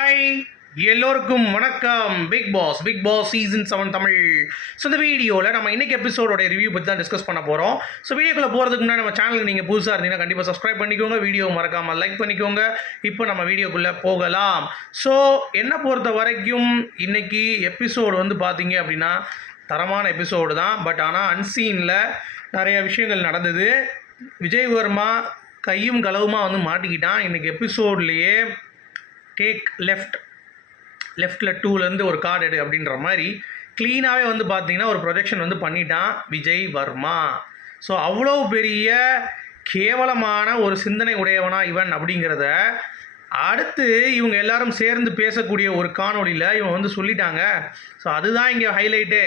Hi எல்லோருக்கும் வணக்கம். Bigg Boss Bigg Boss season seven Tamil. So இந்த வீடியோவில் நம்ம இன்னைக்கு எபிசோடோட ரிவ்யூ பற்றி தான் டிஸ்கஸ் பண்ண போகிறோம் ஸோ வீடியோக்குள்ளே போகிறதுக்கு முன்னாடி நம்ம சேனலுக்கு நீங்கள் புதுசாக இருந்தீங்கன்னா கண்டிப்பாக சப்ஸ்கிரைப் பண்ணிக்கோங்க. வீடியோ மறக்காமல் லைக் பண்ணிக்கோங்க. இப்போ நம்ம வீடியோக்குள்ளே போகலாம். ஸோ என்ன பொறுத்த வரைக்கும் இன்னைக்கு எபிசோடு வந்து பார்த்தீங்க அப்படின்னா தரமான எபிசோடு தான். பட் ஆனால் அன்சீனில் நிறைய விஷயங்கள் நடந்தது. விஜய் வர்மா கையும் களவுமாக வந்து மாட்டிக்கிட்டான். இன்றைக்கி எபிசோட்லேயே டேக் லெஃப்ட் லெஃப்டில் டூலேருந்து ஒரு கார்டு எடு அப்படின்ற மாதிரி க்ளீனாகவே வந்து பார்த்தீங்கன்னா ஒரு ப்ரொஜெக்ஷன் வந்து பண்ணிட்டான் விஜய் வர்மா. ஸோ அவ்வளோ பெரிய கேவலமான ஒரு சிந்தனை உடையவனா இவன் அப்படிங்கிறத அடுத்து இவங்க எல்லாரும் சேர்ந்து பேசக்கூடிய ஒரு காணொளியில் இவன் வந்து சொல்லிட்டாங்க. ஸோ அதுதான் இங்கே ஹைலைட்டே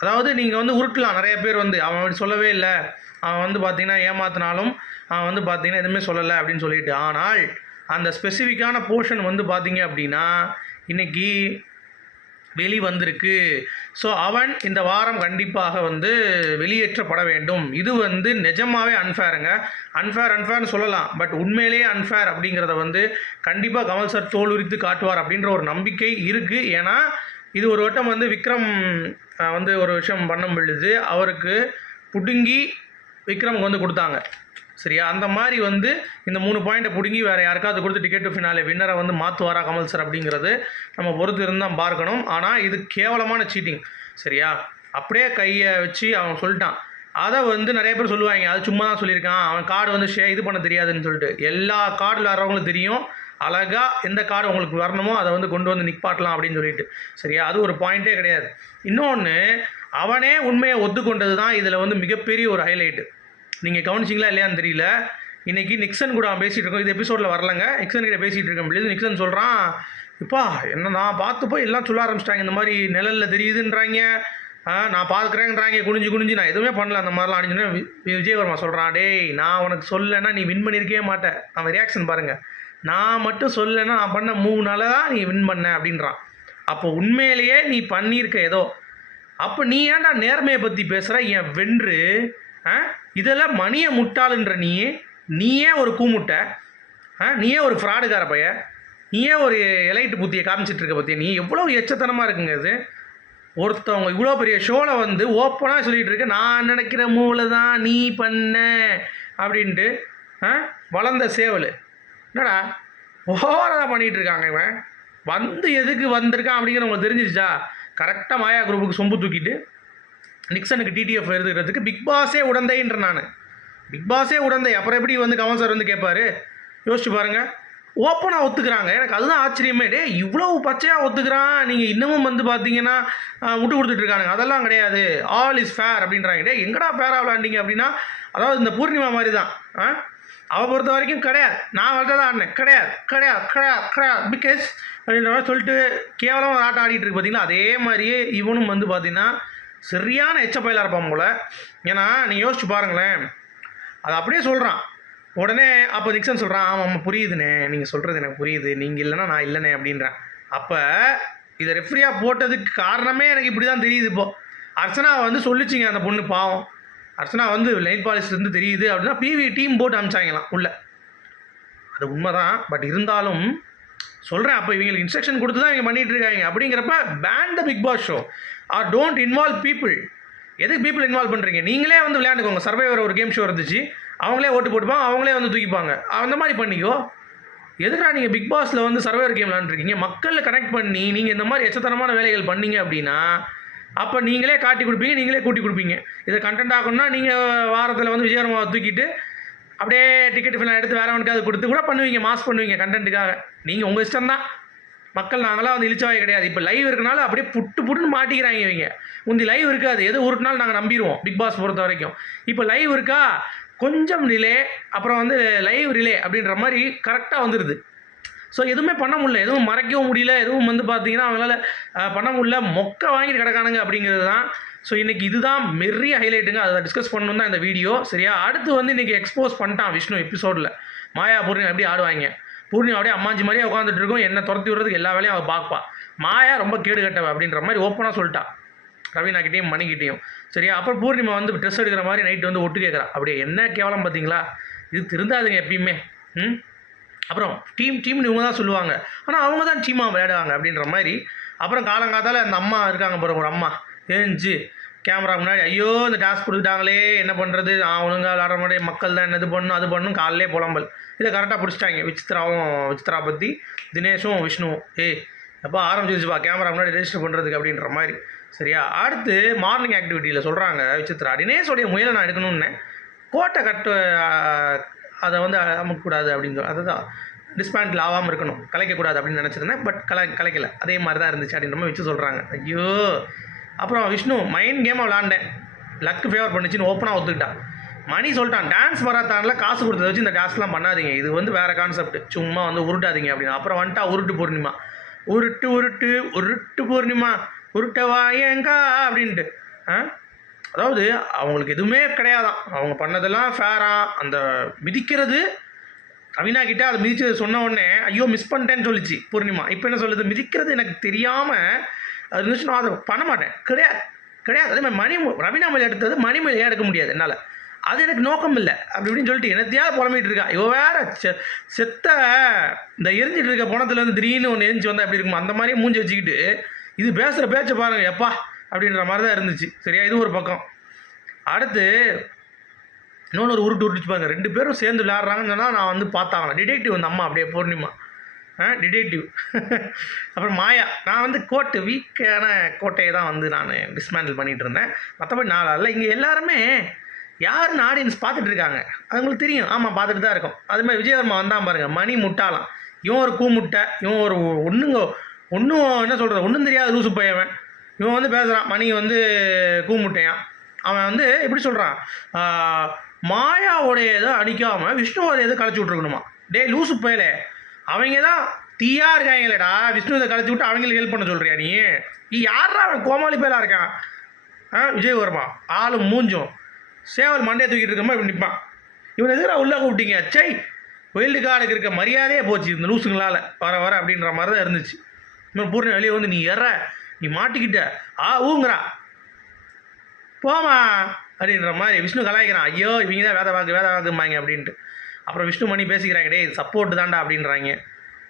அதாவது நீங்கள் வந்து உருட்டலாம். நிறைய பேர் வந்து அவன் அப்படி சொல்லவே இல்லை. அவன் வந்து பார்த்தீங்கன்னா ஏமாத்தினாலும் அவன் வந்து பார்த்தீங்கன்னா எதுவுமே சொல்லலை அப்படின்னு சொல்லிட்டு. ஆனால் அந்த ஸ்பெசிஃபிக்கான போர்ஷன் வந்து பார்த்தீங்க அப்படின்னா இன்னைக்கு வெளி வந்திருக்கு ஸோ அவன் இந்த வாரம் கண்டிப்பாக வந்து வெளியேற்றப்பட வேண்டும். இது வந்து நிஜமாகவே அன்ஃபேருங்க அன்ஃபேர் அன்ஃபேர்னு சொல்லலாம். பட் உண்மையிலேயே அன்ஃபேர் அப்படிங்கிறத வந்து கண்டிப்பாக கமல் சார் தோல் உரித்து காட்டுவார் அப்படின்ற ஒரு நம்பிக்கை இருக்குது ஏன்னா இது ஒரு வட்டம் வந்து விக்ரம் வந்து ஒரு விஷயம் பண்ண பொழுது அவருக்கு புடுங்கி விக்ரமுக்கு வந்து கொடுத்தாங்க. சரியா? அந்த மாதிரி வந்து இந்த மூணு பாயிண்ட்டை பிடுங்கி வேறு யாருக்காவது கொடுத்து டிக்கெட் டு ஃபினாலே வின்னரை வந்து மாற்றுவாரா கமல் சார் அப்படிங்கிறது நம்ம பொறுத்து இருந்தால் பார்க்கணும். ஆனால் இது கேவலமான சீட்டிங் சரியா? அப்படியே கையை வச்சு அவன் சொல்லிட்டான். அதை வந்து நிறைய பேர் சொல்லுவாங்க அது சும்மா தான் சொல்லியிருக்கான். அவன் கார்டு வந்து ஷே இது பண்ண தெரியாதுன்னு சொல்லிட்டு. எல்லா கார்டில் வர்றவங்களும் தெரியும். அழகாக எந்த கார்டு உங்களுக்கு வரணுமோ அதை வந்து கொண்டு வந்து நிற்பாட்டலாம் அப்படின்னு சொல்லிட்டு. சரியா? அது ஒரு பாயிண்ட்டே கிடையாது. இன்னொன்று அவனே உண்மையை ஒத்துக்கொண்டது தான் இதில் வந்து மிகப்பெரிய ஒரு ஹைலைட்டு நீங்கள் கவனிச்சிங்களா இல்லையான்னு தெரியல. இன்றைக்கி நிக்சன் கூட அவன் பேசிகிட்டு இருக்கோம். இது எபிசோடில் வரலங்க. நிக்சன் கிட்ட பேசிகிட்டு இருக்கேன். பொழுது நிக்சன் சொல்கிறான் இப்பா என்ன நான் பார்த்து போய் எல்லாம் சொல்ல ஆரம்பிச்சிட்டாங்க. இந்த மாதிரி நிழலில் தெரியுதுன்றாங்க. ஆ, நான் பார்க்குறேங்கிறாங்க குனிஞ்சு குனிஞ்சு. நான் எதுவுமே பண்ணல. அந்த மாதிரிலாம் அப்படின்னு விஜயவர்மா சொல்கிறான் டேய் நான் உனக்கு சொல்லலைன்னா நீ வின் பண்ணியிருக்கவே மாட்டேன். அவன் ரியாக்ஷன் பாருங்கள் நான் மட்டும் சொல்லலைன்னா நான் பண்ண மூணுனால தான் நீ வின் பண்ண அப்படின்றான். அப்போ உண்மையிலேயே நீ பண்ணியிருக்க ஏதோ. அப்போ நீ ஏன்டா நேர்மையை பற்றி பேசுகிற என் வென்று இதெல்லாம் மணியை முட்டாளுன்ற நீ. நீயே ஒரு கூமுட்டை? ஆ? நீயே ஒரு ஃப்ராடுக்கார பைய? நீயே ஒரு எலைட்டு புத்தியை காமிச்சிட்டு இருக்க பற்றிய நீ? எவ்வளோ எச்சத்தனமாக இருக்குங்க இது. ஒருத்தவங்க இவ்வளோ பெரிய ஷோவில் வந்து ஓப்பனாக சொல்லிகிட்டு இருக்க நான் நினைக்கிற மூளை தான் நீ பண்ண அப்படின்ட்டு ஆ? வளர்ந்த சேவல். என்னடா? ஓவராக பண்ணிகிட்டு இருக்காங்க இவன். வந்து எதுக்கு வந்திருக்கான் அப்படிங்கிற உங்களுக்கு தெரிஞ்சிருச்சா? கரெக்டாக மாயா குரூப்புக்கு சொம்பு தூக்கிட்டு நிக்சனுக்கு டிடிஎஃப் எழுதுகிறதுக்கு பிக் பாஸே உடந்தைன்ற நான். பிக் பாஸே உடந்தை. அப்புறம் எப்படி வந்து கமல் சார் வந்து கேட்பார் யோசிச்சு பாருங்க. ஓப்பனாக ஒத்துக்கிறாங்க. எனக்கு அதுதான் ஆச்சரியமே. டே இவ்வளோ பச்சையாக ஒத்துக்கிறான். நீங்கள் இன்னமும் வந்து பார்த்தீங்கன்னா விட்டு கொடுத்துட்ருக்கானுங்க அதெல்லாம் கிடையாது. ஆல் இஸ் ஃபேர் அப்படின்றாங்க. டே எங்கடா ஃபேராக விளாண்டிங்க அப்படின்னா அதாவது இந்த பூர்ணிமா மாதிரி தான் ஆ? அவள் பொறுத்த வரைக்கும் கிடையாது. நான் வளர்த்து தான் ஆடினேன். கிடையாது கிடையாது கிடையாது கிடையாது. பிகாஸ் அப்படின்ற மாதிரி சொல்லிட்டு கேவலம் ஆட்டம் ஆடிட்டு இருக்கு பார்த்தீங்களா அதே மாதிரியே இவனும் வந்து பார்த்தீங்கன்னா சரியான எச்ச பயிலாக இருப்பான் போல. ஏன்னா நீ யோசிச்சு பாருங்களேன். அது அப்படியே சொல்கிறான் உடனே அப்போ நிக்சன் சொல்கிறான் ஆமாம் ஆமாம் புரியுதுண்ணே. நீங்கள் சொல்கிறது எனக்கு புரியுது. நீங்கள் இல்லைன்னா நான் இல்லைண்ணே அப்படின்றேன். அப்போ இதை ரெஃப்ரியாக போட்டதுக்கு காரணமே எனக்கு இப்படி தான் தெரியுது இப்போது அர்ச்சனா வந்து சொல்லிச்சிங்க அந்த பொண்ணு பாவம். அர்ச்சனா வந்து லைட் பாலிஸ் தெரியுது அப்படின்னா பிவி டீம் போட்டு அமிச்சாங்களாம் உள்ள. அது உண்மைதான். பட் இருந்தாலும் சொல்கிறேன் அப்போ இவங்களுக்கு இன்ஸ்ட்ரக்ஷன் கொடுத்து தான் இவங்க பண்ணிட்டு இருக்காங்க. அப்படிங்கிறப்ப ban the Bigg Boss show or don't involve people எதுக்கு பீப்புள் இன்வால்வ் பண்ணுறீங்க நீங்களே வந்து விளையாண்டுக்கோங்க. சர்வைவர் ஒரு கேம் ஷோ இருந்துச்சு. அவங்களே ஓட்டு போட்டுப்பாங்க அவங்களே வந்து தூக்கிப்பாங்க. அந்த மாதிரி பண்ணிக்கோ. எதுக்குடா நீங்கள் பிக் பாஸில் வந்து சர்வைவர் கேம் விளாண்டுருக்கீங்க மக்களை கனெக்ட் பண்ணி நீங்கள் இந்த மாதிரி எச்சத்தனமான வேலைகள் பண்ணீங்க அப்படின்னா அப்போ நீங்களே காட்டி கொடுப்பீங்க நீங்களே கூட்டி கொடுப்பீங்க. இதை கண்டென்ட் ஆகணும்னா நீங்கள் வாரத்தில் வந்து விஜயகர்மாவை தூக்கிட்டு அப்படியே டிக்கெட் ஃபில்லாம் எடுத்து வேறவனுக்காவது கொடுத்து கூட பண்ணுவீங்க மாஸ் பண்ணுவீங்க கண்டென்ட்டுக்காக நீங்கள் உங்கள் இஷ்டம் தான் மக்கள் நாங்களாம் வந்து இழிச்சவாய் கிடையாது. இப்போ லைவ் இருக்கனால அப்படியே புட்டு புட்டுன்னு மாட்டிக்கிறாங்க இவங்க. முந்தி லைவ் இருக்காது. எது உருட்டினாலும் நாங்கள் நம்பிடுவோம். பிக் பாஸ் பொறுத்த வரைக்கும். இப்போ லைவ் இருக்கா? கொஞ்சம் ரிலே அப்புறம் வந்து லைவ் ரிலே அப்படின்ற மாதிரி கரெக்டாக வந்துடுது ஸோ எதுவுமே பண்ண முடியல. எதுவும் மறைக்கவும் முடியல. எதுவும் வந்து பார்த்தீங்கன்னா அவங்களால பண்ண முடியல. மொக்க வாங்கிட்டு கிடக்கானுங்க அப்படிங்கிறது தான். ஸோ இன்றைக்கி இதுதான் மெரிய ஹைலைட்டுங்க அதை டிஸ்கஸ் பண்ணணும் தான் இந்த வீடியோ சரியா? அடுத்து வந்து இன்றைக்கி எக்ஸ்போஸ் பண்ணிட்டான் விஷ்ணு எபிசோடில் மாயா எப்படி ஆடுவாங்க. பூர்ணிமா அப்படியே அம்மாஞ்சி மாதிரியே உட்காந்துட்டு இருக்கும். என்ன துரத்தி விடுறதுக்கு எல்லா வேலையும் அவள் பார்ப்பா மாயா ரொம்ப கேடு கட்டவ அப்படின்ற மாதிரி ஓப்பனாக சொல்லிட்டா. ரவீனாக்கிட்டேயும் மணிக்கிட்டேயும் சரியா? அப்புறம் பூர்ணிமா வந்து ட்ரெஸ் எடுக்கிற மாதிரி நைட்டு வந்து ஒட்டு கேட்குறா அப்படியே என்ன கேவலம் பார்த்தீங்களா இது திருந்தாதுங்க எப்பயுமே. ம்? அப்புறம் டீம் டீம்னு இவங்க தான் சொல்லுவாங்க. ஆனால் அவங்க தான் டீமாக விளையாடுவாங்க அப்படின்ற மாதிரி. அப்புறம் காலங்காத்தால அந்த அம்மா இருக்காங்க பாருங்க ஒரு அம்மா. தெரிஞ்சு கேமரா முன்னாடி ஐயோ இந்த டாஸ்க் கொடுத்துட்டாங்களே என்ன பண்ணுறது நான் ஒழுங்காக விளாட மாட்டேன் மக்கள் தான் என்னது பண்ணும் அது பண்ணும் காலையிலே புலம்பல். இதை கரெக்டாக பிடிச்சிட்டாங்க விசித்ராவும் விசித்ரா பற்றி தினேஷும் விஷ்ணுவும். ஏய் எப்போ ஆரம்பிச்சிருச்சுப்பா கேமரா முன்னாடி ரெஜிஸ்டர் பண்ணுறதுக்கு அப்படின்ற மாதிரி. சரியா? அடுத்து மார்னிங் ஆக்டிவிட்டியில் சொல்கிறாங்க விசித்ரா தினேஷோடைய முயலை நான் எடுக்கணும்னு கோட்டை கட்டு அதை வந்து அமுக்கக்கூடாது அப்படின்னு சொல்லி அதுதான் டிஸ்பேண்டில் ஆகாமல் இருக்கணும். கலைக்கக்கூடாது அப்படின்னு நினச்சிருந்தேன் பட் கலை கலைக்கலை. அதே மாதிரி தான் இருந்துச்சு அப்படின்ற மாதிரி வச்சு சொல்கிறாங்க ஐயோ அப்புறம் விஷ்ணு மைண்ட் கேமாக விளாண்டேன். லக்கு ஃபேவர் பண்ணுச்சுன்னு ஓப்பனாக ஒத்துக்கிட்டான். மணி சொல்லிட்டான் டான்ஸ் மராத்தானில் காசு கொடுத்தத வச்சு இந்த டான்ஸ்லாம் பண்ணாதீங்க. இது வந்து வேறு கான்செப்ட் சும்மா வந்து உருட்டாதீங்க அப்படின்னு. அப்புறம் வந்துட்டா உருட்டு பூர்ணிமா. உருட்டு உருட்டு உருட்டு பூர்ணிமா. உருட்டவா ஏங்கா அப்படின்ட்டு. ஆ? அதாவது அவங்களுக்கு எதுவுமே கிடையாதான். அவங்க பண்ணதெல்லாம் ஃபேராக அந்த மிதிக்கிறது கவினா கிட்ட அதை மிதிச்சது சொன்ன உடனே ஐயோ மிஸ் பண்ணிட்டேன்னு சொல்லிச்சு பூர்ணிமா. இப்போ என்ன சொல்லுது? மிதிக்கிறது எனக்கு தெரியாமல் அது இருந்துச்சு நான் அதை பண்ண மாட்டேன். கிடையாது. கிடையாது. அதே மாதிரி மணி ரவீனா மேலே எடுத்தது மணி மேலே எடுக்க முடியாது என்னால். அது எனக்கு நோக்கம் இல்லை. அப்படி இப்படின்னு சொல்லிட்டு என்னத்தையாவது புலம்பிகிட்டு இருக்கா. இவ வேற செ செத்த இந்த எரிஞ்சிட்டு இருக்க பணத்துலேருந்து திடீர்னு ஒன்று எரிஞ்சு வந்தால் எப்படி இருக்கும்? அந்த மாதிரியே மூஞ்சி வச்சுக்கிட்டு இது பேசுகிற பேச்சை பாருங்கள் எப்பா? அப்படின்ற மாதிரி தான் இருந்துச்சு. சரியா? இது ஒரு பக்கம். அடுத்து இன்னொன்று ஒரு உருட்டு உருட்டுச்சு பாருங்க. ரெண்டு பேரும் சேர்ந்து விளையாடுறாங்கன்னு சொன்னால் நான் வந்து பார்த்தாங்க டிடெக்டிவ் அந்த அம்மா அப்படியே பூர்ணிமா ஆ அப்புறம் மாயா. நான் வந்து கோட்டை வீக்கான கோட்டையை தான் வந்து நான் டிஸ்மேண்டில் பண்ணிகிட்டு இருந்தேன். மற்றபடி நாலு இல்லை. இங்கே எல்லாருமே யாருன்னு ஆடியன்ஸ் பார்த்துட்டு இருக்காங்க? அது உங்களுக்கு தெரியும். ஆமாம் பார்த்துட்டு தான் இருக்கும். அதுமாதிரி விஜயவர்மா வந்தான் பாருங்கள் மணி முட்டாலாம் இவன் ஒரு கூமுட்டை இவன் ஒரு ஒன்றுங்க ஒன்றும் என்ன சொல்கிறது ஒன்றும் தெரியாத லூசு பையவன். இவன் வந்து பேசுகிறான் மணி வந்து கூமுட்டையான் அவன் வந்து எப்படி சொல்கிறான் மாயாவுடைய இதை அடிக்காமல் விஷ்ணுவோடைய இதை களைச்சி விட்ருக்கணுமா டேய் லூசு பயலே. அவங்க தான் தீயா இருக்காங்களேடா விஷ்ணுவை கலத்தி விட்டு அவங்களுக்கு ஹெல்ப் பண்ண சொல்கிறியா நீ? நீ யாரா அவன் கோமாளி பேலா இருக்கான்? ஆ விஜயவர்மா ஆளும் மூஞ்சும். சேவல் மண்டையை தூக்கிட்டு இருக்கமா இப்படி நிற்பான் இவன் எதுக்குறா உள்ளே கூப்பிட்டீங்க? சை வெயில்டு கார்டுக்கு இருக்க மரியாதையே போச்சு இந்த லூசுங்களால். வர வர அப்படின்ற மாதிரி தான் இருந்துச்சு. இன்னும் பூர்ணி வெளியே வந்து நீ எற நீ மாட்டிக்கிட்ட. ஆ ஊங்குறா. போமா அப்படின்ற மாதிரி. விஷ்ணு கலாய்க்கிறான். ஐயோ இவங்க தான் வேத வாக்கு வேத வாக்குமாங்க அப்படின்ட்டு. அப்புறம் விஷ்ணுமணி பேசிக்கிறாங்கடே பேசிக்கிறாங்க டேய் சப்போர்ட் தாண்டா அப்படின்றாங்க.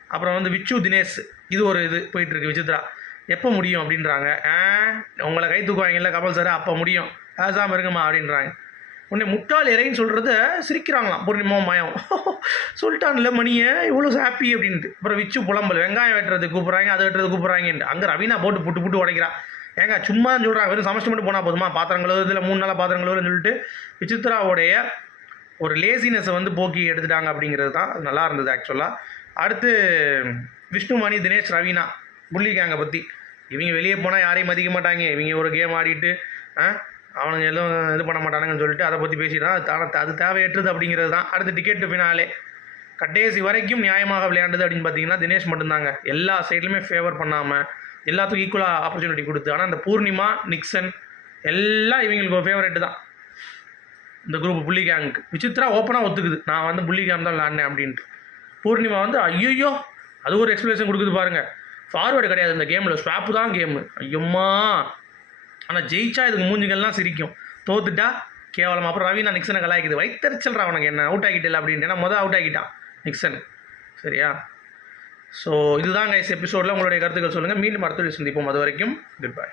அப்புறம் வந்து விச்சு தினேஷ் இது ஒரு இது போயிட்டுருக்கு விசித்ரா. எப்போ முடியும் அப்படின்றாங்க. ஆ உங்களை கை தூக்குவாங்கல்ல கமல் சார் அப்போ முடியும். பேசாமல் இருங்கம்மா அப்படின்றாங்க. உன்னை முட்டாள் இறைன்னு சொல்கிறத சிரிக்கிறாங்களாம். பூர்ணிமா மயம். சொல்லிட்டான்ல மணியை இவ்வளோ ஹாப்பி அப்படின்ட்டு. அப்புறம் விச்சு புலம்பல். வெங்காயம் வெட்டுறது கூப்பிட்றாங்க அதை வெட்டுறது கூப்பிட்றாங்கன்ட்டு. அங்கே ரவீனா போட்டு புட்டு புட்டு உடைக்கிறா. ஏங்க சும்மா சொல்கிறாங்க வெறும் சமைச்சு மட்டும் போனால் போதுமா? பாத்திரங்களோ இதில் மூணு நாளாக பாத்திரங்களோன்னு சொல்லிட்டு விசித்ராவுடைய ஒரு லேசினஸை வந்து போக்கி எடுத்துட்டாங்க அப்படிங்கிறது தான் அது நல்லா இருந்தது ஆக்சுவலாக அடுத்து விஷ்ணுமணி தினேஷ் ரவீனா புள்ளி கேங்கை பற்றி இவங்க வெளியே போனால் யாரையும் மதிக்க மாட்டாங்க. இவங்க ஒரு கேம் ஆடிட்டு ஆ அவனுங்க எதுவும் இது பண்ண மாட்டானுங்கன்னு சொல்லிட்டு அதை பற்றி பேசிட்டான் அது அது தேவையற்றது அப்படிங்கிறது தான். அடுத்து டிக்கெட்டு ஃபினாலே கடைசி வரைக்கும் நியாயமாக விளையாண்டது அப்படின்னு பார்த்தீங்கன்னா தினேஷ் மட்டும்தாங்க. எல்லா சைட்லையுமே ஃபேவர் பண்ணாமல் எல்லாத்துக்கும் ஈக்குவலாக ஆப்பர்ச்சுனிட்டி கொடுத்து. ஆனால் அந்த பூர்ணிமா நிக்சன் எல்லாம் இவங்களுக்கு ஃபேவரெட்டு தான். இந்த குரூப் புள்ளி கேங்க்கு விசித்ரா ஓப்பனாக ஒத்துக்குது. நான் வந்து புள்ளி கேம் தான் விளாட்னேன் அப்படின்ட்டு. பூர்ணிமா வந்து ஐயோ அது ஒரு எக்ஸ்பிளேஷன் கொடுக்குது பாருங்கள் ஃபார்வேர்டு கிடையாது இந்த கேமில் ஸ்வாப்பு தான் கேமு ஐயம்மா. ஆனால் ஜெயிச்சா இதுக்கு மூஞ்சிகள்லாம் சிரிக்கும். தோத்துட்டா கேவலம். அப்புறம் ரவீனா நிக்சனை கலாய்க்குது. வைத்தறிச்சல்றா அவனுக்கு. என்ன அவுட் ஆகிட்டல அப்படின்ட்டு. ஏன்னா மொதல் அவுட் ஆகிட்டான் நிக்சன். சரியா? ஸோ இதுதான் கைஸ் எபிசோடில் உங்களுடைய கருத்துக்கள் சொல்லுங்கள் மீண்டும் அடுத்த சந்திப்போம். அது வரைக்கும் குட் பை